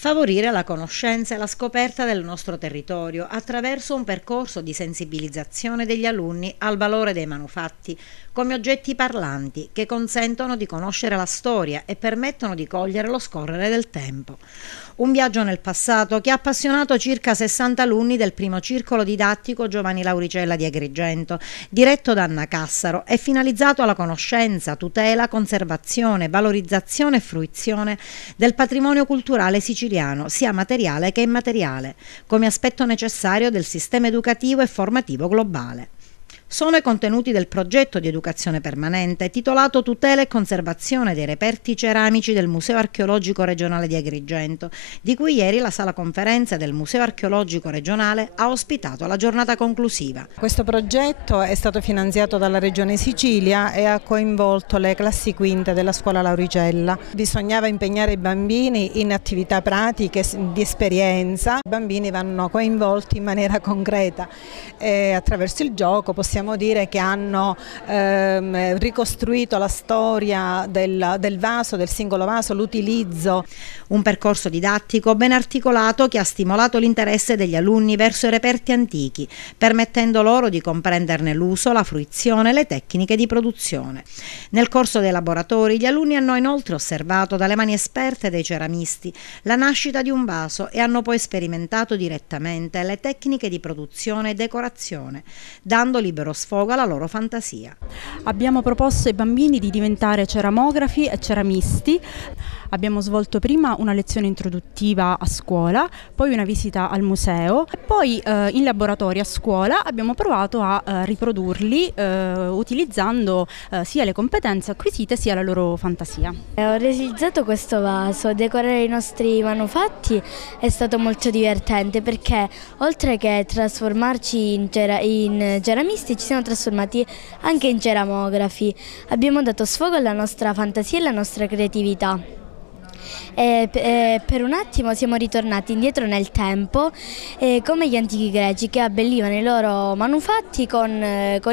Favorire la conoscenza e la scoperta del nostro territorio attraverso un percorso di sensibilizzazione degli alunni al valore dei manufatti come oggetti parlanti che consentono di conoscere la storia e permettono di cogliere lo scorrere del tempo. Un viaggio nel passato che ha appassionato circa 60 alunni del primo circolo didattico Giovanni Lauricella di Agrigento, diretto da Anna Cassaro e finalizzato alla conoscenza, tutela, conservazione, valorizzazione e fruizione del patrimonio culturale siciliano, sia materiale che immateriale, come aspetto necessario del sistema educativo e formativo globale. Sono i contenuti del progetto di educazione permanente titolato Tutela e conservazione dei reperti ceramici del Museo Archeologico Regionale di Agrigento, di cui ieri la sala conferenze del Museo Archeologico Regionale ha ospitato la giornata conclusiva. Questo progetto è stato finanziato dalla Regione Sicilia e ha coinvolto le classi quinte della scuola Lauricella. Bisognava impegnare i bambini in attività pratiche di esperienza. I bambini vanno coinvolti in maniera concreta e attraverso il gioco possiamo dire che hanno ricostruito la storia del vaso, del singolo vaso, l'utilizzo. Un percorso didattico ben articolato che ha stimolato l'interesse degli alunni verso i reperti antichi, permettendo loro di comprenderne l'uso, la fruizione e le tecniche di produzione. Nel corso dei laboratori gli alunni hanno inoltre osservato dalle mani esperte dei ceramisti la nascita di un vaso e hanno poi sperimentato direttamente le tecniche di produzione e decorazione, dando libero sfogo alla loro fantasia. Abbiamo proposto ai bambini di diventare ceramografi e ceramisti. Abbiamo svolto prima una lezione introduttiva a scuola, poi una visita al museo e poi in laboratorio a scuola abbiamo provato a riprodurli utilizzando sia le competenze acquisite sia la loro fantasia. Ho realizzato questo vaso, decorare i nostri manufatti è stato molto divertente perché oltre che trasformarci in ceramisti ci siamo trasformati anche in ceramografi. Abbiamo dato sfogo alla nostra fantasia e alla nostra creatività. Per un attimo siamo ritornati indietro nel tempo come gli antichi greci che abbellivano i loro manufatti con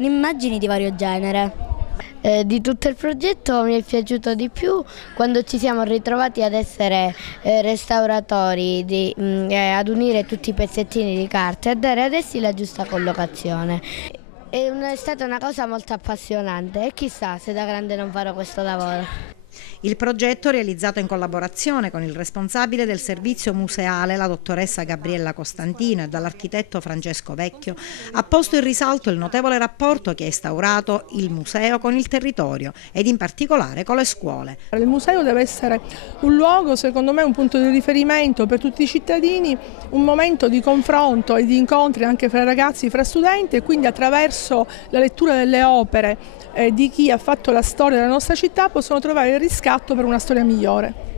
immagini di vario genere. Di tutto il progetto mi è piaciuto di più quando ci siamo ritrovati ad essere restauratori, ad unire tutti i pezzettini di carta e a dare ad essi la giusta collocazione. È stata una cosa molto appassionante e chissà se da grande non farò questo lavoro. Il progetto, realizzato in collaborazione con il responsabile del servizio museale, la dottoressa Gabriella Costantino, e dall'architetto Francesco Vecchio, ha posto in risalto il notevole rapporto che ha instaurato il museo con il territorio ed in particolare con le scuole. Il museo deve essere un luogo, secondo me, un punto di riferimento per tutti i cittadini, un momento di confronto e di incontri anche fra ragazzi, fra studenti, e quindi attraverso la lettura delle opere di chi ha fatto la storia della nostra città possono trovare il riscatto per una storia migliore.